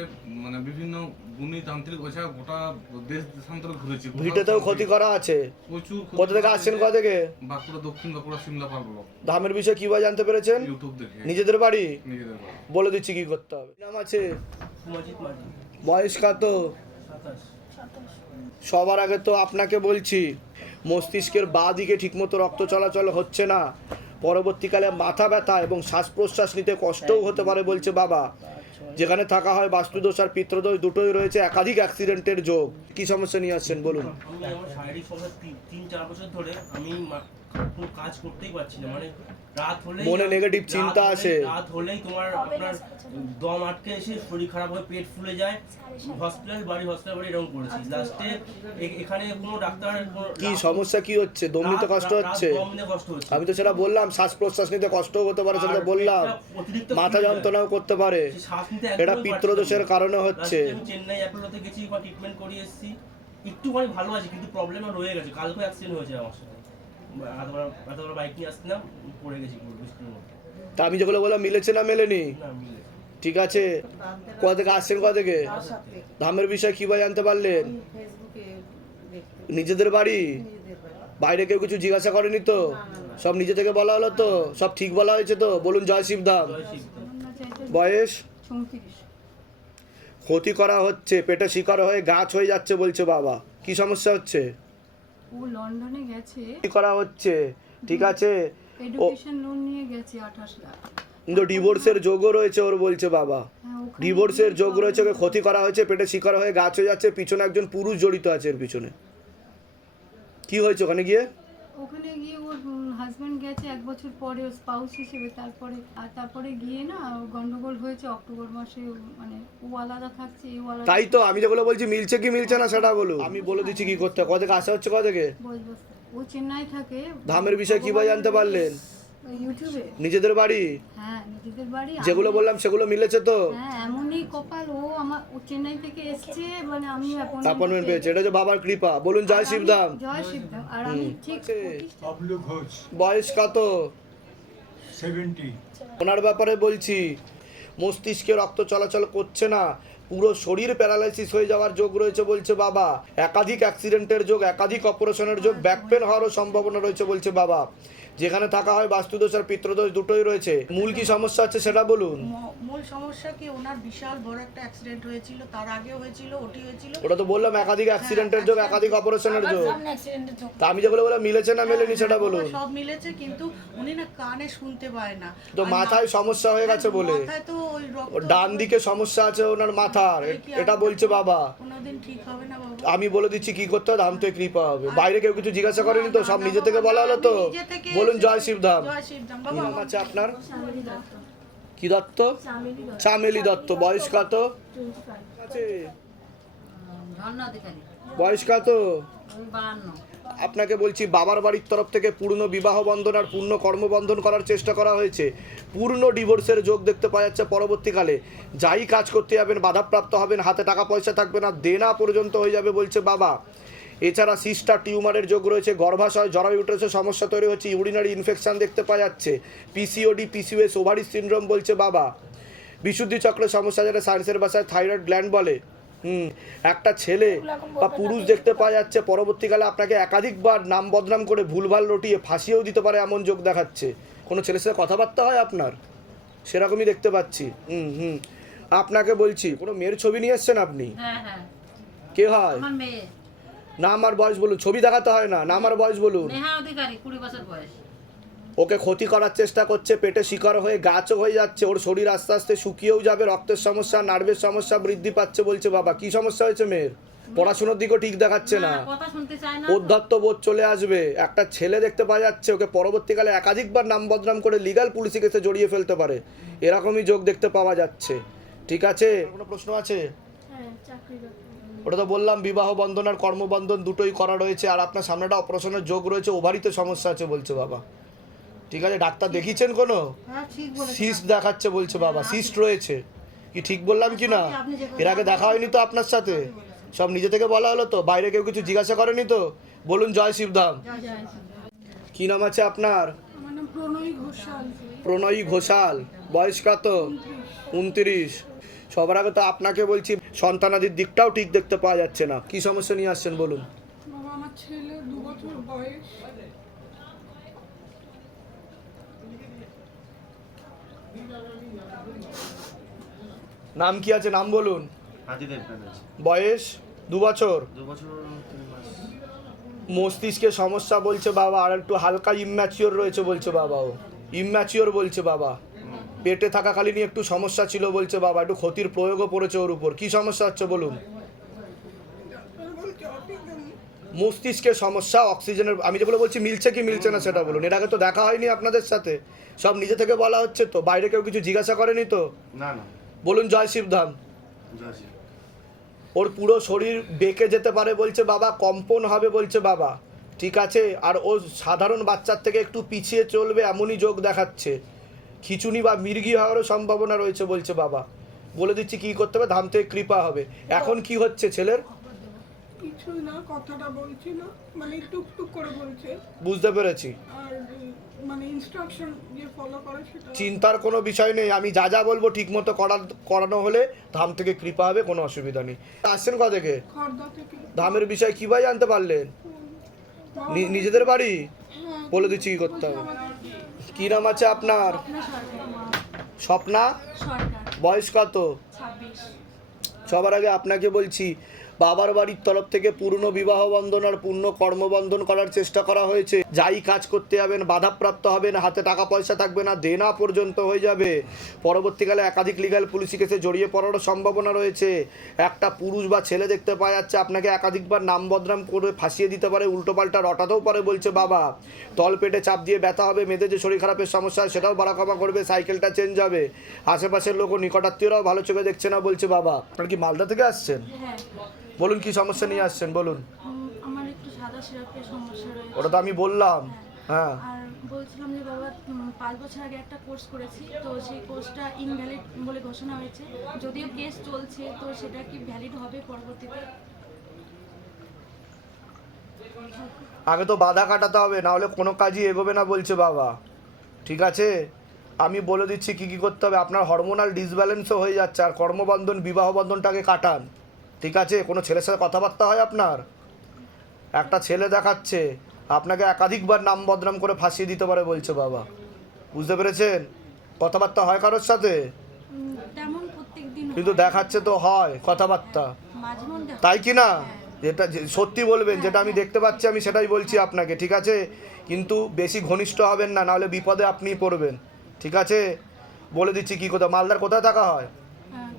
মানে বিভিন্ন গুণী তান্ত্রিক ওঝা গোটা দেশ দেশান্তরে ঘুরেছি। ভিটেতেও ক্ষতি করা আছে প্রচুর। কোথা থেকে আসছেন, কোথা থেকে? বাঁকুড়া, দক্ষিণ বাঁকুড়া, সিমলা পার ব্লক। ধামের বিষয়ে কিভাবে জানতে পেরেছেন? ইউটিউব দেখে। নিজেদের বাড়ি? নিজেদের বাড়ি। বলে দিচ্ছি কি করতে হবে। নাম আছে? সুমজিৎ মাঝি। বয়স কত? 27। সবার আগে তো আপনাকে বলছি, মস্তিষ্কের বাঁ দিকে ঠিকমতো রক্ত চলাচল হচ্ছে না, পরবর্তীকালে মাথা ব্যথা এবং শ্বাস প্রশ্বাস নিতে কষ্টও হতে পারে বলছে বাবা। যেখানে থাকা হয় বাস্তুদোষ আর পিত্রদোষ দুটোই রয়েছে, একাধিক অ্যাক্সিডেন্টের যোগ। কি সমস্যা নিয়ে আসছেন বলুন? আমি আমার শারীরিক সমস্যা 3-4 বছর ধরে আমি কোনো কাজ করতেই পারছি না। মানে রাত হলেই মনে নেগেটিভ চিন্তা আসে, রাত হলেই আপনার দম আটকে এসে শরীর খারাপ হয়ে পেট ফুলে যায়। হসপিটাল বাড়ি এরকম করেছি। লাস্টে এখানে কোনো ডাক্তার কি সমস্যা কি হচ্ছে? দম নিতে কষ্ট হচ্ছে? আমি তো সেটা বললাম, শ্বাস প্রশ্বাস নিতে কষ্টও হতে পারে, সেটা বললাম। মাথা যন্ত্রণাও করতে পারে, এটা পিত্রদোষের কারণে হচ্ছে। চেন্নাই অ্যাপোলোতে গেছি বা ট্রিটমেন্ট করিয়ে এসেছি, একটুখানি ভালো আছে, কিন্তু প্রবলেমও রয়ে গেছে। কালকে অ্যাক্সিডেন্ট হয়েছে আমার সাথে, এতবার বাইক নিয়ে আসছিলাম, পড়ে গেছি বৃষ্টির মধ্যে। তা আমি যেগুলো বললাম মিলেছে না মেলেনি? ঠিক আছে, কোথা থেকে আসছেন, কোথা থেকে? ধামের বিষয়ে কিভাবে জানতে পারলেন? নিজেদের বাড়ি? বাইরে কেউ কিছু জিজ্ঞাসা করেনি তো? সব নিজে থেকে বলা হলো তো? সব ঠিক বলা হয়েছে তো? বলুন জয় শিবধাম। বয়স? 34। ক্ষতি করা হচ্ছে, পেটে শিকার হয়ে গাছ হয়ে যাচ্ছে বলছে বাবা। কি সমস্যা হচ্ছে? ও লন্ডনে গেছে, কি করা হচ্ছে? ঠিক আছে, এডুকেশন লোন নিয়ে গেছে 28 লাখ। কিন্তু ডিভোর্সের যোগও রয়েছে ওর বলছে বাবা। ডিভোর্সের যোগ রয়েছে, ওকে ক্ষতি করা হয়েছে, পেটে শিকার হয়ে গাছ হয়ে যাচ্ছে, পিছনে একজন পুরুষ জড়িত আছে এর পিছনে। কি হয়েছে ওখানে গিয়ে? ওখানে গিয়ে ওর হাজব্যান্ড গেছে 1 বছর পরে স্পাউস হিসেবে, তারপরে গিয়ে না গন্ডগোল হয়েছে অক্টোবর মাসে। মানে ও আলাদা থাকছে, এও আলাদা। তাই তো আমি যেগুলো বলছি মিলছে কি মিলছে না সেটা বলুন। আমি বলে দিচ্ছি কি করতে হবে। কোথা থেকে আসা হচ্ছে, কোথা থেকে? ও চেন্নাই থাকে। ধামের বিষয়ে কিভাবে জানতে পারলেন? ওই ইউটিউবে। নিজেদের বাড়ি? হ্যাঁ নিজেদের বাড়ি। যেগুলো বললাম সেগুলো মিলেছে তো? হ্যাঁ এমনই কপাল, ও চেন্নাই থেকে এসছে, মানে আমি অ্যাপয়েন্টমেন্ট পেয়েছে, এটা যে বাবার কৃপা। বলুন জয় শিবধাম। জয় শিবধাম। আর আমি ঠিক বয়স কত? 70। ওনার ব্যাপারে বলছি, মস্তিষ্কে রক্ত চলাচল করছে না, পুরো শরীর প্যারালাইসিস হয়ে যাওয়ার যোগ রয়েছে বলছে বাবা, একাধিক অ্যাক্সিডেন্টের যোগ, একাধিক অপারেশনের যোগ, ব্যাক পেন হওয়ারও সম্ভাবনা রয়েছে বলছে বাবা। যেখানে থাকা হয় বাস্তুদোষ আর পিতৃদোষ দুটোই রয়েছে। মূল কি সমস্যা আছে সেটা বলুন। মূল সমস্যা কি, ওনার বিশাল বড় একটা অ্যাক্সিডেন্ট হয়েছিল, তার আগেও হয়েছিল, ওটি হয়েছিল। ওটা তো বললাম একাধিক অ্যাক্সিডেন্টের যোগ, একাধিক অপারেশনের যোগ। তা আমি যেগুলো বললাম মিলেছে না মেলেনি সেটা বলুন। সব মিলেছে, কিন্তু উনি না কানে শুনতে পায় না। তো মাথায় সমস্যা হয়ে গেছে বলে, মাথায় তো ওই ডান দিকে সমস্যা আছে ওনার মাথার, এটা বলছে বাবা। কোনোদিন ঠিক হবে না বাবা। আমি বলে দিচ্ছি কি করতে হবে, ধাম থেকে কৃপা হবে। বাইরে কেউ কিছু জিজ্ঞাসা করেনি তো, সব নিজে থেকে বলা হলো তো? বলুন জয় শিবধাম। জয় শিবধাম কি নাম বাবা। আছে আপনার? কি দত্ত? চামেলি দত্ত। বয়স কত? আছে বয়স কত? আপনাকে বলছি বাবার বাড়ির তরফ থেকে পূর্ণ বিবাহ বন্ধন আর পূর্ণ কর্মবন্ধন করার চেষ্টা করা হয়েছে। পূর্ণ ডিভোর্সের যোগ দেখতে পাওয়া যাচ্ছে পরবর্তীকালে। যাই কাজ করতে যাবেন বাধাপ্রাপ্ত হবেন, হাতে টাকা পয়সা থাকবে না, দেনা পর্যন্ত হয়ে যাবে বলছে বাবা। এছাড়া সিস্টার টিউমারের যোগ রয়েছে, গর্ভাশয়, জরায়ুটের সমস্যা তৈরি হচ্ছে, ইউরিনারি ইনফেকশন দেখতে পাওয়া যাচ্ছে, পিসিওডি, পিসিওএস, ওভারি সিনড্রোম বলছে বাবা। বিশুদ্ধি চক্রের সমস্যা, যেটা সায়েন্সের ভাষায় থাইরয়েড গ্ল্যান্ড বলে। একটা ছেলে বা পুরুষ দেখতে পাওয়া যাচ্ছে পরবর্তীকালে আপনাকে একাধিকবার নাম বদনাম করে ভুলভাল রটিয়ে ফাঁসিয়েও দিতে পারে এমন যোগ দেখাচ্ছে। কোনো ছেলের সাথে কথাবার্তা হয় আপনার? সেরকমই দেখতে পাচ্ছি। আপনাকে বলছি, কোনো মেয়ের ছবি নিয়ে এসছেন আপনি? কে হয়? নাম আর বয়স বলুন। ছবি দেখাতে হয় না, নাম আর বয়স বলুন। 20 বছর বয়স। ওকে ক্ষতি করার চেষ্টা করছে, পেটে শিকড় হয়ে গাছও হয়ে যাচ্ছে, ওর শরীর আস্তে আস্তে শুকিয়েও যাবে, রক্তের সমস্যা, নার্ভের সমস্যা বৃদ্ধি পাচ্ছে বলছে বাবা। কি সমস্যা হয়েছে মেয়ের? পড়াশোনার দিকও ঠিক দেখাচ্ছে না, অধ্যত্ত বোধ চলে আসবে। একটা ছেলে দেখতে পাওয়া যাচ্ছে, ওকে পরবর্তীকালে একাধিকবার নাম বদনাম করে লিগ্যাল পুলিশি কেসে জড়িয়ে ফেলতে পারে, এরকমই যোগ দেখতে পাওয়া যাচ্ছে। ঠিক আছে, কোনো প্রশ্ন আছে? ওটা তো বললাম বিবাহ বন্ধন আর কর্মবন্ধন দুটোই করা রয়েছে। আর আপনার সামনেটা অপারেশনের যোগ রয়েছে, ওভারিতে সমস্যা আছে বলছে বাবা। ঠিক আছে, ডাক্তার দেখিয়েছেন কোনো? সিস্ট দেখাচ্ছে বলছে বাবা, সিস্ট রয়েছে। কি ঠিক বললাম কি না? এর আগে দেখা হয়নি তো আপনার সাথে? সব নিজে থেকে বলা হলো তো? বাইরে কেউ কিছু জিজ্ঞাসা করেনি তো? বলুন জয় শিবধাম। কি নাম আছে আপনার? প্রণয়ী ঘোষাল। বয়স কত? 29। সবার আগে তো আপনাকে বলছি সন্তানাদির দিকটাও ঠিক দেখতে পাওয়া যাচ্ছে না। কি সমস্যা নিয়ে আসছেন বলুন। আমার ছেলে 2 বছর বয়স, নাম কি আছে, নাম বলুন। বয়স 2 বছর। মস্তিষ্কে সমস্যা বলছে বাবা, আর একটু হালকা ইম্যাচিওর রয়েছে বলছে বাবা। ও ইম্যাচিওর বলছে বাবা। পেটে থাকাকালীনই একটু সমস্যা ছিল বলছে বাবা, একটু ক্ষতির প্রয়োগও পড়েছে ওর উপর। কি সমস্যা হচ্ছে বলুন। মস্তিষ্কের সমস্যা, অক্সিজেনের, আমি যেগুলো বলছি মিলছে কি মিলছে না সেটা বলুন। এর আগে তো দেখা হয়নি আপনাদের সাথে, সব নিজে থেকে বলা হচ্ছে তো? বাইরে কেউ কিছু জিজ্ঞাসা করেনি তো? না না। বলুন জয় শিবধাম। জয় শিব। ওর পুরো শরীর বেঁকে যেতে পারে বলছে বাবা, কম্পন হবে বলছে বাবা। ঠিক আছে, আর ও সাধারণ বাচ্চার থেকে একটু পিছিয়ে চলবে এমনই যোগ দেখাচ্ছে। খিচুনি বা মির্গি হওয়ারও সম্ভাবনা রয়েছে বলছে বাবা। বলে দিচ্ছি কি করতে হবে, ধাম থেকে কৃপা হবে। এখন কি হচ্ছে ছেলের? কিছু না, কথাটা বলছি না, মানে টুকটুক করে বলছে। বুঝতে পেরেছি। আর মানে ইনস্ট্রাকশন যে ফলো করে সেটা। চিন্তার কোনো বিষয় নেই, আমি যা যা বলবো ঠিক মতো করানো হলে ধাম থেকে কৃপা হবে, কোনো অসুবিধা নেই। আসছেন কোথা থেকে? খর্দা থেকে। ধামের বিষয় কীভাবে জানতে পারলেন? নিজেদের বাড়ি? বলে দিচ্ছি কী করতে হবে। কী নাম আছে আপনার? স্বপ্না। বয়স কত? 26। সবার আগে আপনাকে বলছি বাবার বাড়ির তরফ থেকে পূর্ণ বিবাহ বন্ধন আর পূর্ণ কর্মবন্ধন করার চেষ্টা করা হয়েছে। যাই কাজ করতে যাবেন বাধাপ্রাপ্ত হবেন, হাতে টাকা পয়সা থাকবে না, দেনা পর্যন্ত হয়ে যাবে। পরবর্তীকালে একাধিক লিগ্যাল পুলিশি কেসে জড়িয়ে পড়ারও সম্ভাবনা রয়েছে। একটা পুরুষ বা ছেলে দেখতে পাওয়া যাচ্ছে আপনাকে একাধিকবার নাম বদনাম করে ফাঁসিয়ে দিতে পারে, উল্টোপাল্টা রটাতেও পারে বলছে বাবা। তল পেটে চাপ দিয়ে ব্যথা হবে, মেয়েদের যে শরীর খারাপের সমস্যা সেটাও বাড়া কমা করবে, সাইকেলটা চেঞ্জ হবে, আশেপাশের লোক ও নিকটাত্মীয়রাও ভালো চোখে দেখছে না বলছে বাবা। আপনার কি মালদা থেকে আসছেন? বলুন কি সমস্যা নিয়ে আসছেন বলুন। আমার একটু সাদা সিরাপের সমস্যা রয়েছে। ওটা তো আমি বললাম। হ্যাঁ। আর বলছিলাম যে বাবা 5 বছর আগে একটা কোর্স করেছি, তো সেই কোর্সটা ইনভ্যালিড বলে ঘোষণা হয়েছে। যদিও কেস চলছে, তো সেটা কি ভ্যালিড হবে পরবর্তীতে? আগে তো বাধা কাটাতে হবে, না হলে কোনো কাজই এগোবে না বলছে বাবা। ঠিক আছে, আমি বলে দিচ্ছি কী কী করতে হবে। আপনার হরমোনাল ডিসব্যালেন্সও হয়ে যাচ্ছে, আর কর্মবন্ধন বিবাহ বন্ধনটাকে কাটান। ঠিক আছে, কোনো ছেলের সাথে কথাবার্তা হয় আপনার? একটা ছেলে দেখাচ্ছে আপনাকে একাধিকবার নাম বদনাম করে ফাঁসিয়ে দিতে পারে বলছে বাবা। বুঝতে পেরেছেন? কথাবার্তা হয় কারোর সাথে? তেমন প্রত্যেকদিন কিন্তু দেখাচ্ছে তো হয় কথাবার্তা, মাঝে মধ্যে তাই কি না? যেটা সত্যি বলবেন, যেটা আমি দেখতে পাচ্ছি আমি সেটাই বলছি আপনাকে। ঠিক আছে, কিন্তু বেশি ঘনিষ্ঠ হবেন না, নাহলে বিপদে আপনিই পড়বেন। ঠিক আছে, বলে দিচ্ছি কী কোথাও। মালদার কোথায় থাকা হয়?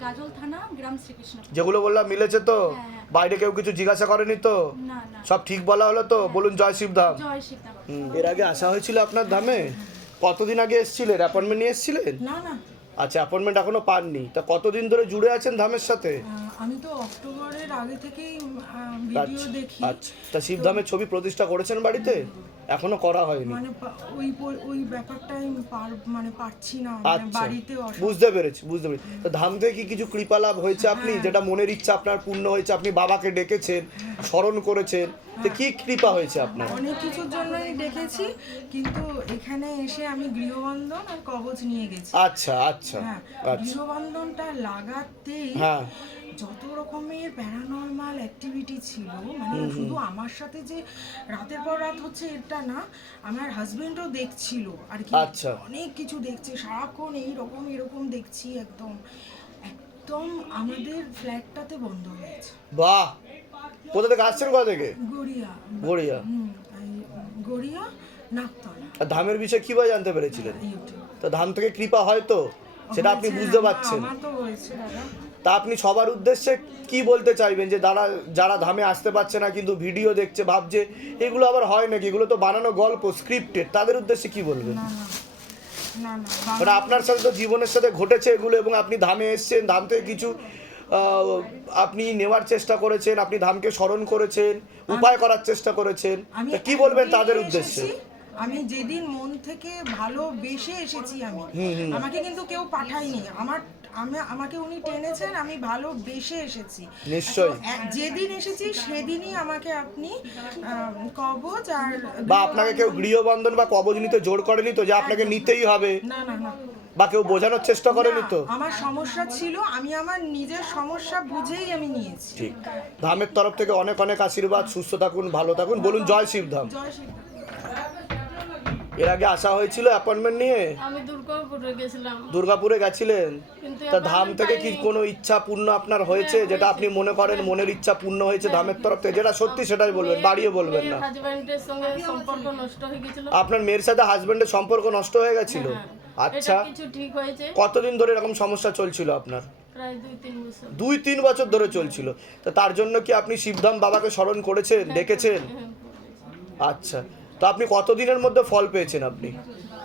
গাজল থানা, গ্রাম শ্রীকৃষ্ণ। যেগুলো বললাম মিলেছে তো? বাইরে কেউ কিছু জিজ্ঞাসা করেনি তো? না না, সব ঠিক বলা হলো তো? বলুন জয় শিবধাম। জয় শিবধাম। এর আগে আসা হয়েছিল আপনার ধামে? কতদিন আগে এসেছিলেন? অ্যাপয়েন্টমেন্ট নিয়ে এসেছিলেন? না না, আচ্ছা, অ্যাপয়েন্টমেন্ট এখনো পাননি। তা কতদিন ধরে জুড়ে আছেন ধামের সাথে? আমি তো অক্টোবরের আগে থেকেই ভিডিও আচ্ছা দেখি। আচ্ছা, তা শিবধামের ছবি প্রতিষ্ঠা করেছেন বাড়িতে? এখনো করা হয়নি। মানে ওই ব্যাপারটাই পারছি না, আচ্ছা, বুঝতে পেরেছি। তো ধাম থেকে কি কিছু কৃপা লাভ হয়েছে আপনি, যেটা মনের ইচ্ছা আপনার পূর্ণ হয়েছে? আপনি বাবাকে ডেকেছেন, স্মরণ করেছেন, তো কি কৃপা হয়েছে আপনার? অনেক কিছুর জন্যই দেখেছি, কিন্তু এখানে এসে আমি গৃহবন্ধন আর কবচ নিয়ে গেছি। আচ্ছা আচ্ছা আচ্ছা, গৃহবন্ধনটা লাগাতেই হ্যাঁ যত রকমের প্যারানর্মাল অ্যাক্টিভিটি ছিল, মানে শুধু আমার সাথে যে রাতের পর রাত হচ্ছে এটা না, আমার হাজবেন্ডও দেখছিল আর কি। আচ্ছা। অনেক কিছু দেখছে সারাক্ষণ, এরকম দেখছি। একদম আমাদের ফ্ল্যাটটাতে বন্ধ হয়েছে। বাহ, কোথা থেকে আসছেন? কোথা থেকে? গড়িয়া। গড়িয়া নাকতলা। আর ধামের বিষয়ে কিভাবে জানতে পেরেছিলেন? ইউটিউব। তো ধাম থেকে কৃপা হয় তো, সেটা আপনি বুঝতে পারছেন। আমার তো হয়েছে দাদা। তা আপনি সবার উদ্দেশ্যে কি বলতে চাইবেন, যে যারা ধামে আসতে পারছে না কিন্তু ভিডিও দেখছে, ভাবছে এগুলো আবার হয় নাকি, এগুলো তো বানানো গল্প, স্ক্রিপ্টেড, তাদের উদ্দেশ্যে কি বলবেন? না, মানে আপনার সাথে তো জীবনের সাথে ঘটেছে এগুলো, এবং আপনি ধামে এসেছেন, ধাম থেকে কিছু আপনি নেওয়ার চেষ্টা করেছেন, আপনি ধামকে স্মরণ করেছেন, উপায় করার চেষ্টা করেছেন, তা কি বলবেন তাদের উদ্দেশ্যে? আমি যেদিন মন থেকে ভালোবেসে এসেছি, আমাকে কিন্তু কেউ পাঠায়নি, আমাকে উনি টেনেছেন, আমি ভালোবেসে এসেছি। নিশ্চয়ই। যেদিন এসেছি সেদিনই আমাকে আপনি কবচ আর বা আপনাকে কেউ গৃহবন্ধন বা কবচ নিতে জোর করেনি তো, যে আপনাকে নিতেই হবে? না না না, বা কেউ বোঝানোর চেষ্টা করেনি তো? আমার সমস্যা ছিল, আমি আমার নিজের সমস্যা বুঝেই আমি নিয়েছি। ঠিক। ধামের তরফ থেকে অনেক অনেক আশীর্বাদ, সুস্থ থাকুন, ভালো থাকুন। বলুন জয় শিবধাম। জয় শিবধাম। এর আগে আসা হয়েছিল অ্যাপয়েন্টমেন্ট নিয়ে? আমি দুর্গাপুরে গেছিলাম। দুর্গাপুরে গেছিলেন? কিন্তু তা ধাম থেকে কি কোনো ইচ্ছা পূর্ণ আপনার হয়েছে, যেটা আপনি মনে করেন মনের ইচ্ছা পূর্ণ হয়েছে ধামের তরফ থেকে? যেটা সত্যি সেটাই বলবেন, বাড়িয়ে বলবেন না। হাজবেন্ডের সঙ্গে সম্পর্ক নষ্ট হয়ে গিয়েছিল। আপনার মেয়ের সাথে হাজবেন্ডের সম্পর্ক নষ্ট হয়ে গেছিল? আচ্ছা, এটা কিছু ঠিক হয়েছে। কতদিন ধরে এরকম সমস্যা চলছিল আপনার? প্রায় 2-3 বছর। 2-3 বছর ধরে চলছিল। তো তার জন্য কি আপনি শিবধাম বাবাকে স্মরণ করেছেন, ডেকেছেন? আচ্ছা, তো আপনি কতদিনের মধ্যে ফল পেয়েছেন আপনি?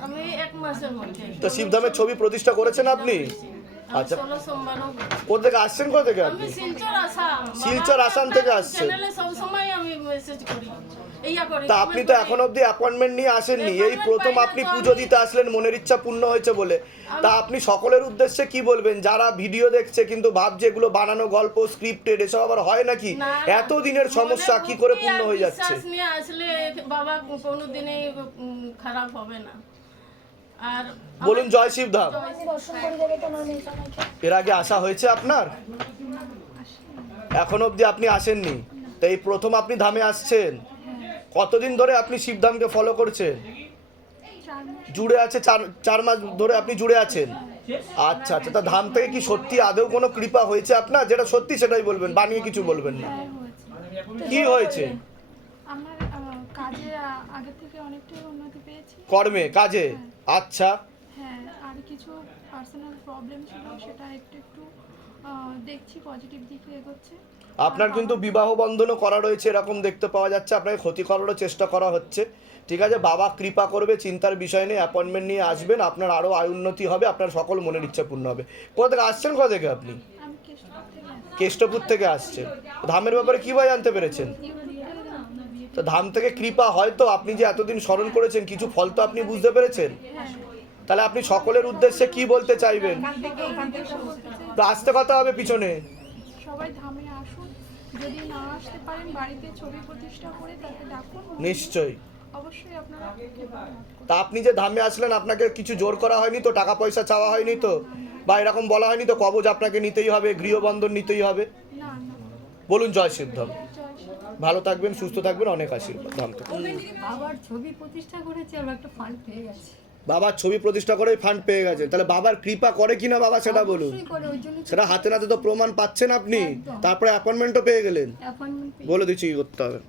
আমি 1 মাসের মধ্যে। তো শিবধামের ছবি প্রতিষ্ঠা করেছেন আপনি? আচ্ছা, 16 সোমবারও। কোথা থেকে আসছেন? কোথা থেকে আপনি? আমি শিলচর আসাম। শিলচর আসাম থেকে আসছেন? চ্যানেলে সব সময় আমি মেসেজ করি, এইয়া করি। তা আপনি তো এখন অবধি অ্যাপয়েন্টমেন্ট নিয়ে আসেননি, এই প্রথম আপনি পুজো দিতে আসলেন মনের ইচ্ছা পূর্ণ হয়েছে বলে। তা আপনি সকলের উদ্দেশ্যে কি বলবেন, যারা ভিডিও দেখছে কিন্তু ভাবছে এগুলো বানানো গল্প, স্ক্রিপ্টেড, এসব আবার হয় নাকি? এত দিনের সমস্যা কি করে পূর্ণ হয়ে যাচ্ছে? বিশ্বাস নিয়ে আসলে বাবা কোনোদিনই খারাপ হবে না। আর বলুন জয় শিবধাম। এর আগে আসা হয়েছে আপনার? এখন অবধি আপনি আসেননি, তো এই প্রথম আপনি ধামে আসছেন। কতদিন ধরে আপনি শিবধামকে ফলো করছেন? জুড়ে আছে 4 মাস ধরে আপনি জুড়ে আছেন। আচ্ছা আচ্ছা, তা ধাম থেকে কি সত্যি আদৌ কোনো কৃপা হয়েছে আপনার? যেটা সত্যি সেটাই বলবেন, বানিয়ে কিছু বলবেন না। কি হয়েছে? আমার কাজে আগে থেকে অনেকটাই উন্নতি পেয়েছি। কর্মে, কাজে? আচ্ছা। হ্যাঁ, আর কিছু পার্সোনাল প্রবলেম ছিল, সেটা একটু দেখছি পজিটিভ দিকে এগোচ্ছে। আপনার কিন্তু বিবাহ বন্ধনও করা রয়েছে এরকম দেখতে পাওয়া যাচ্ছে, আপনাকে ক্ষতি করারও চেষ্টা করা হচ্ছে। ঠিক আছে, বাবা কৃপা করবে, চিন্তার বিষয় নেই। অ্যাপয়েন্টমেন্ট নিয়ে আসবেন, আপনার আরও উন্নতি হবে, আপনার সকল মনের ইচ্ছা পূর্ণ হবে। কোথা থেকে আসছেন? কোথা থেকে আপনি? আমি কেষ্টপুর থেকে আসছি। কেষ্টপুর থেকে আসছেন। ধামের ব্যাপারে কী ভাই জানতে পেরেছেন? তো ধাম থেকে কৃপা হয়তো আপনি যে এতদিন স্মরণ করেছেন কিছু ফল তো আপনি বুঝতে পেরেছেন। তাহলে আপনি সকলের উদ্দেশ্যে কি বলতে চাইবেন? তো আসতে কথা হবে পিছনে। সবাই ধামে আসুন, যদি না আসতে পারেন বাড়িতে ছবি প্রতিষ্ঠা করে তাকে ডাকুন, নিশ্চয়ই। অবশ্যই আপনারা তা আপনি যে ধামে আসলেন আপনাকে কিছু জোর করা হয়নি তো, টাকা পয়সা চাওয়া হয়নি তো, বা এরকম বলা হয়নি তো কবজ আপনাকে নিতেই হবে, গৃহবন্ধন নিতেই হবে? না না বলুন জয় সিদ্ধম। ভালো থাকবেন, সুস্থ থাকবেন, অনেক আশীর্বাদ ধাম থেকে। বাবার ছবি প্রতিষ্ঠা করেছে আর একটা ফান্ড পেয়ে গেছে। বাবার ছবি প্রতিষ্ঠা করে ফান্ড পেয়ে গেছেন, তাহলে বাবার কৃপা করে কিনা বাবা সেটা বলুন। অবশ্যই করে, ওই জন্য সেটা হাতে নাতে তো প্রমাণ পাচ্ছেন আপনি, একদম। তারপরে অ্যাপয়েন্টমেন্টও পেয়ে গেলেন। অ্যাপয়েন্টমেন্ট বলে দিচ্ছি কি করতে হবে।